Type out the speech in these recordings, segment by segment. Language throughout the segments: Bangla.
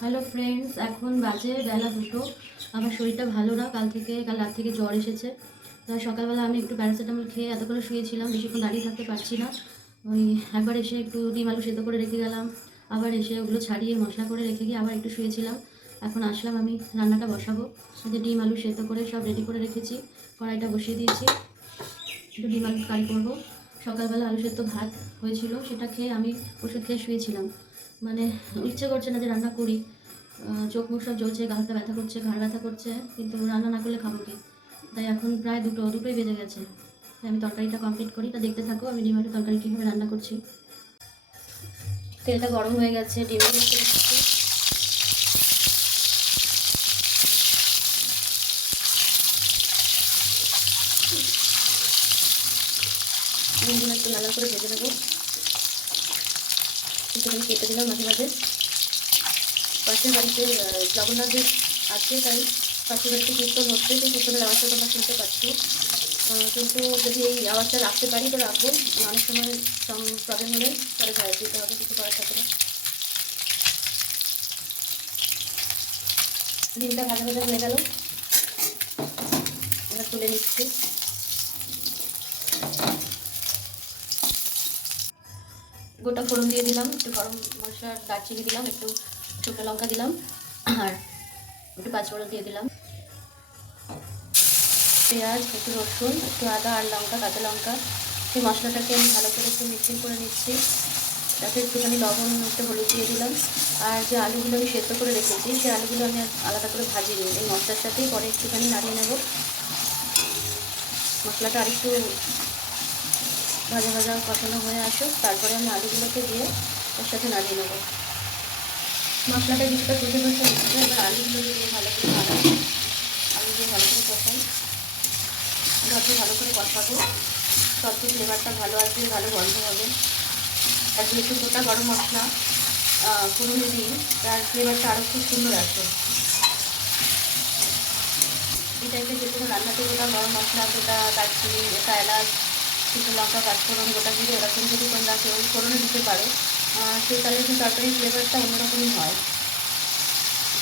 হ্যালো ফ্রেন্ডস এখন বাজে বেলা দুটো। আমার শরীরটা ভালো না। কাল থেকে, কাল রাত থেকে জ্বর এসেছে। সকালবেলা আমি একটু প্যারাসিটামল খেয়ে এতক্ষণ শুয়েছিলাম, বেশিক্ষণ দাঁড়িয়ে থাকতে পারছি না। ওই একবার এসে একটু ডিম আলু সেদ্ধ করে রেখে গেলাম। আবার এসে ওগুলো ছাড়িয়ে মশলা করে রেখে গিয়ে আবার একটু শুয়েছিলাম। এখন আসলাম আমি রান্নাটা বসাবো। যে ডিম আলু সেদ্ধ করে সব রেডি করে রেখেছি। কড়াইটা বসিয়ে দিয়েছি। একটু ডিম আলু কারি করব। সকালবেলা আলু সেদ্ধ ভাত হয়েছিল, সেটা খেয়ে আমি ওষুধ খেয়ে শুয়েছিলাম। মানে ইচ্ছে করছে না যে রান্না করি। চোখ মুখ সব জ্বলছে, গা হাতে ব্যথা করছে, ঘাড় ব্যথা করছে, কিন্তু রান্না না করলে খাব কি? তাই এখন প্রায় দুটো, দুটোই বেজে গেছে। তাই আমি তরকারিটা কমপ্লিট করি। তা দেখতে থাকো, আমি ডিম আলু তরকারি কীভাবে রান্না করছি। তেলটা গরম হয়ে গেছে, ডিম আলু ছেড়ে দিচ্ছি। ডিমগুলো একটু লাল করে ভেজে নেব। একটুখানি কেটে দিলাম মাঝে মাঝে। পাশের বাড়িতে জগন্নাথের আছে, তাই পাশের বাড়িতে কীর্তন হচ্ছে, সেই কীর্তনের আওয়াজটা তোমরা শুনতে পাচ্ছ। কিন্তু যদি এই আওয়াজটা রাখতে পারি, তো রাখব। অনেক সময় প্রবলেম হলে তাহলে ভয়েস দিতে হবে, কিছু করার থাকে না। ভাজা ভাজা হয়ে গেল। এবার তুলে নিচ্ছি। গোটা ফোড়ন দিয়ে দিলাম, একটু গরম মশলার দারচিনি দিলাম, একটু শুকনো লঙ্কা দিলাম, আর একটু পাঁচফোড়ন দিয়ে দিলাম। পেঁয়াজ, একটু রসুন, একটু আদা আর লঙ্কা, কাঁচা লঙ্কা, সেই মশলাটাকে আমি ভালো করে একটু মিক্সিং করে নিচ্ছি। তাতে একটুখানি লবণ, একটু হলুদ দিয়ে দিলাম। আর যে আলুগুলো আমি সেদ্ধ করে রেখেছি, সেই আলুগুলো আমি আলাদা করে ভাজিয়ে নিই। এই মশলার সাথেই পরে একটুখানি নাড়িয়ে নেব। মশলাটা আরেকটু ভাজা ভাজা কষানো হয়ে আসুক, তারপরে আমি আলুগুলোকে দিয়ে ওর সাথে নাড়িয়ে নেব। মশলাটা কিছুটা কষে কষে উঠছে এবার আলুগুলো দিয়ে ভালো করে নাড়াই আলু দিয়ে ভালো করে কষাই। যত ভালো করে কষাবো। তত ফ্লেভারটা ভালো আসবে, ভালো গন্ধ হবে। আর যেহেতু গোটা গরম মশলা পুরনো দিই তার ফ্লেভারটা আরও খুব সুন্দর আসে এই টাইপের যে রান্নাতে গোটা গরম মশলা, গোটা দারচিনি, গোটা এলাচ শুকনো লঙ্কা পাঁচফোড়ন গোটা জিরে এরকম যদি তোমরা কেউ ফোড়নে দিতে পারো সেই তাহলে কিন্তু তরকারির ফ্লেভারটা অন্যরকমই হয়।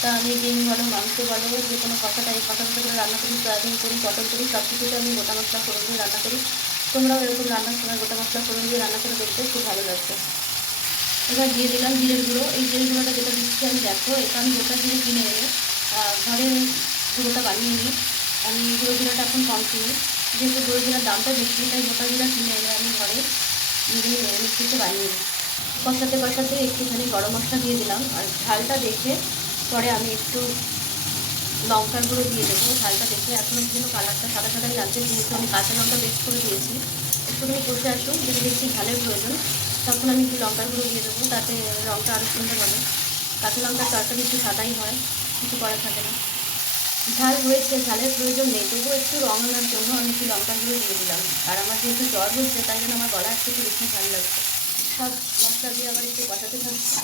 তা আমি ডিম বলো, মাংস বলো, যে কোনো কষাটা এই কষা কষা করে রান্না করি, সয়াবিন করি, পটল করি সব কিছুতে আমি গোটা মশলা ফোড়ন দিয়ে রান্না করি। তোমরাও এরকম রান্নার সময় গোটা মশলা ফোড়ন দিয়ে রান্না করে দেখতে খুব ভালো লাগবে এবার দিয়ে দিলাম জিরের গুঁড়ো। এই জিরের গুঁড়োটা যেটা দিচ্ছি আমি দেখো, এটা আমি গোটা জিরে কিনে এনে ঘরে গুঁড়োটা বানিয়ে নিই। আমি গুঁড়ো জিরাটা এখন কম কিনি। যেহেতু জিরার দামটা বেশি, তাই গোটা জিরা কিনে এনে আমি ঘরে নিজেই মিক্সিতে বানিয়ে নিই। কষাতে কষাতে একটুখানি গরম মশলা দিয়ে দিলাম, আর ঝালটা দেখে পরে আমি একটু লঙ্কার গুঁড়ো দিয়ে দেবো। ঝালটা দেখে এখনও কিন্তু কালারটা সাদা সাদাই লাগছে, যেহেতু আমি কাঁচা লঙ্কা বেস্ট করে দিয়েছি। একটুখানি কষে আসুক যদি দেখছি ঝালের প্রয়োজন, তখন আমি একটু লঙ্কার গুঁড়ো দিয়ে দেবো, তাতে রঙটা আরও সুন্দর হবে। কাঁচা লঙ্কার তরকারি একটু সাদাই হয়, কিছু করা থাকে না। ঝাল হয়েছে, ঝালের প্রয়োজন নেই। তবুও একটু রঙ আনার জন্য আমি একটু লঙ্কার গুঁড়ো দিয়ে দিলাম। আর আমার যেহেতু জ্বর হয়েছে তাই জন্য আমার গলা একটু বেশি ভালো লাগছে। সব মশলা দিয়ে আবার একটু কষাতে থাকছি।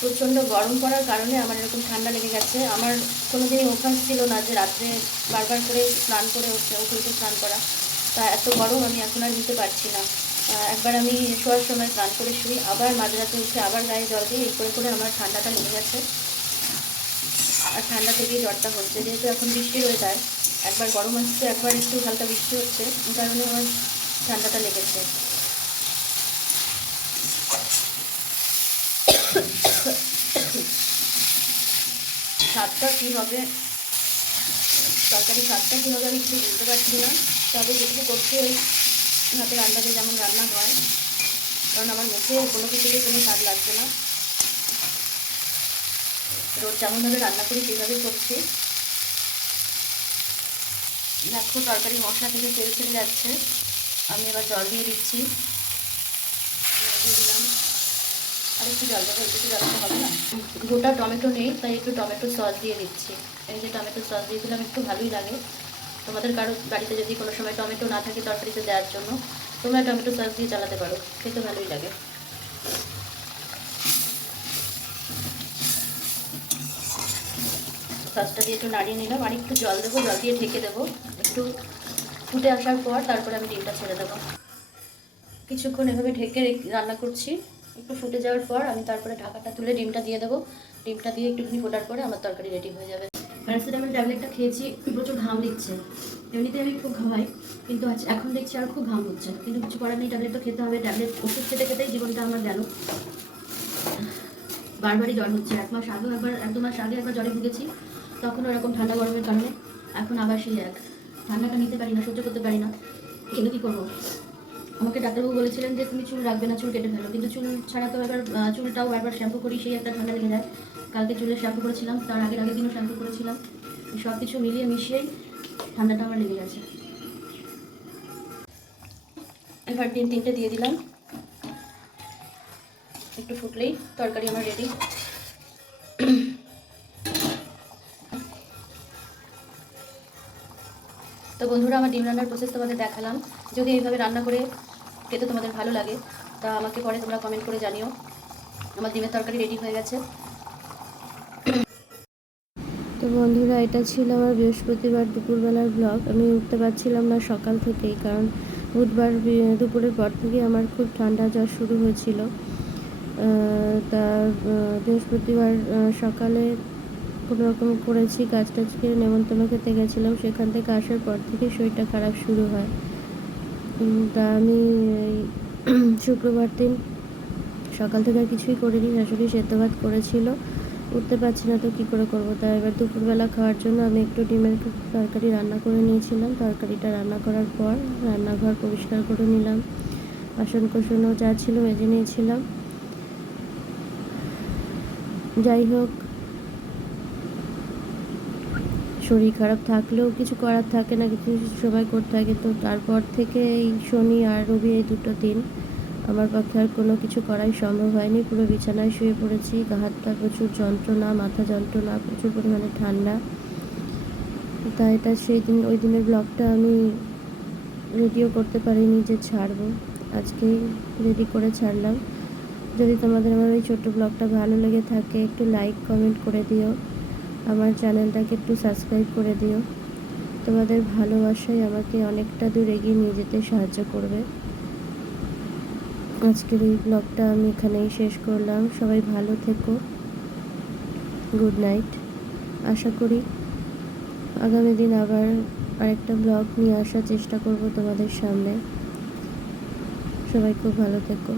প্রচণ্ড গরম পড়ার কারণে আমার এরকম ঠান্ডা লেগে গেছে। আমার কোনো দিনই অভ্যাস ছিল না যে রাত্রে বারবার করে স্নান করে উঠে উঠে স্নান করা। তা এত গরম আমি এখন আর নিতে পারছি না। একবার আমি শোয়ার সময় স্নান করে শুই, আবার মাঝরাতে উঠে আবার গায়ে জল দিই এই করে করে আমার ঠান্ডাটা লেগে গেছে। আর ঠান্ডা থেকেই জ্বরটা হচ্ছে, যেহেতু এখন বৃষ্টির ওয়েদার একবার গরম হচ্ছে, একবার একটু হালকা বৃষ্টি হচ্ছে, এই কারণে আমার ঠান্ডাটা লেগেছে। স্বাদটা কী হবে? তরকারি স্বাদটা কী হবে আমি কিছু বুঝতে পারছি না। তবে যেটুকু করছি ওই হাতের আন্দাজে যেমন রান্না হয়, কারণ আমার মুখে কোনো কিছুতে কোনো স্বাদ লাগছে না। রোজ যেমনভাবে রান্না করি, সেইভাবেই করছি। দেখো, তরকারি মশলা থেকে তেল ছেড়ে যাচ্ছে। আমি এবার জল দিয়ে দিচ্ছি। দিলাম আর একটু জল দেবো, একটু জল হবে না? গোটা টমেটো নেই, তাই একটু টমেটো সস দিয়ে দিচ্ছি। এই যে টমেটো সস দিয়ে দিলাম, একটু ভালোই লাগে। তোমাদের কারও বাড়িতে যদি কোনো সময় টমেটো না থাকে তরকারিতে দেওয়ার জন্য, তোমরা টমেটো সস দিয়ে চালাতে পারো। খেতে ভালোই লাগে। সসটা দিয়ে একটু নাড়িয়ে নিলাম। আর একটু জল দেবো, জল দিয়ে ঢেকে দেবো। একটু ফুটে আসার পর তারপরে আমি ডিমটা ছেড়ে দেবো। কিছুক্ষণ এভাবে ঢেকে রান্না করছি। একটু ফুটে যাওয়ার পর আমি তারপরে ঢাকাটা তুলে ডিমটা দিয়ে দেবো। ডিমটা দিয়ে একটুখানি ফোটার পরে আমার তরকারি রেডি হয়ে যাবে। প্যারাসিটামল ট্যাবলেটটা খেয়েছি, প্রচুর ঘাম দিচ্ছে। এমনিতে আমি খুব ঘামাই, কিন্তু আজ এখন দেখছি আর খুব ঘাম হচ্ছে। কিন্তু কিছু করার নেই ট্যাবলেট তো খেতে হবে। ট্যাবলেট ওষুধ খেতে খেতেই জীবনটা আমার গেল। বারবারই জ্বর হচ্ছে। এক মাস আগেও একবার এক দু মাস আগে একবার জ্বরে ভুগেছি। তখন ওরকম ঠান্ডা গরমের কারণে। এখন আবার সেই এক। ঠান্ডাটা নিতে পারি না, সহ্য করতে পারি না। কিন্তু কী করব? আমাকে ডাক্তারবাবু বলেছিলেন যে, তুমি চুল রাখবে না, চুল কেটে ফেলো। কিন্তু চুল ছাড়া তো এবার চুলটাও একবার শ্যাম্পু করি, সেই একটা ঠান্ডা লেগে যায়। কালকে চুলে শ্যাম্পু করেছিলাম, তার আগের আগের দিনও শ্যাম্পু করেছিলাম। সব কিছু মিলিয়ে মিশিয়েই ঠান্ডাটা আমার লেগে গেছে। এবার ডিম তিনটে দিয়ে দিলাম। একটু ফুটলেই তরকারি আমার রেডি তো বন্ধুরা, আমার ডিম রান্নার প্রসেস তোমাদের দেখালাম। যদি এইভাবে রান্না করে খেতে তোমাদের ভালো লাগে, তা আমাকে পরে তোমরা কমেন্ট করে জানিও। আমার ডিমের তরকারি রেডি হয়ে গেছে। তো বন্ধুরা, এটা ছিল আমার বৃহস্পতিবার দুপুরবেলার ব্লগ আমি উঠতে পারছিলাম না সকাল থেকেই, কারণ বুধবার দুপুরের পর থেকে আমার খুব ঠান্ডা জ্বর শুরু হয়েছিল। তা বৃহস্পতিবার সকালে কোনো রকম করেছি কাজ টাজ করে নেমন্তন্ন খেতে গেছিলাম। সেখান থেকে আসার পর থেকে শরীরটা খারাপ শুরু হয়। তা আমি এই শুক্রবার দিন সকাল থেকে আর কিছুই করিনি, শাশুড়ি সেদ্ধ ভাত করেছিল। উঠতে পারছি না তো কী করে করব? তাই এবার দুপুরবেলা খাওয়ার জন্য আমি একটু ডিমের তরকারি রান্না করে নিয়েছিলাম। তরকারিটা রান্না করার পর রান্নাঘর পরিষ্কার করে নিলাম। বাসন কোসনও যা ছিল মেজে নিয়েছিলাম। যাই হোক শরীর খারাপ থাকলেও কিছু করার থাকে না, কিছু সবাই করতে হয় কিন্তু তারপর থেকে এই শনি আর রবি এই দুটো দিন আমার পক্ষে আর কোনো কিছু করাই সম্ভব হয়নি। পুরো বিছানায় শুয়ে পড়েছি, গা হাত পা প্রচুর যন্ত্রণা, মাথা যন্ত্রণা, প্রচুর পরিমাণে ঠান্ডা। তাই এটা সেই দিন, ওই দিনের ব্লগটা আমি রেডিও করতে পারিনি যে ছাড়বো। আজকেই রেডি করে ছাড়লাম। যদি তোমাদের আমার ওই ছোট্ট ব্লগটা ভালো লেগে থাকে, একটু লাইক কমেন্ট করে দিও। আমার চ্যানেলটাকে একটু সাবস্ক্রাইব করে দিও। তোমাদের ভালোবাসাই আমাকে অনেকটা দূর এগিয়ে নিয়ে যেতে সাহায্য করবে। আজকের এই ব্লগটা আমি এখানেই শেষ করলাম। সবাই ভালো থেকো। গুড নাইট আশা করি আগামী দিন আবার আরেকটা ব্লগ নিয়ে আসার চেষ্টা করব তোমাদের সামনে। সবাই খুব ভালো থেকো।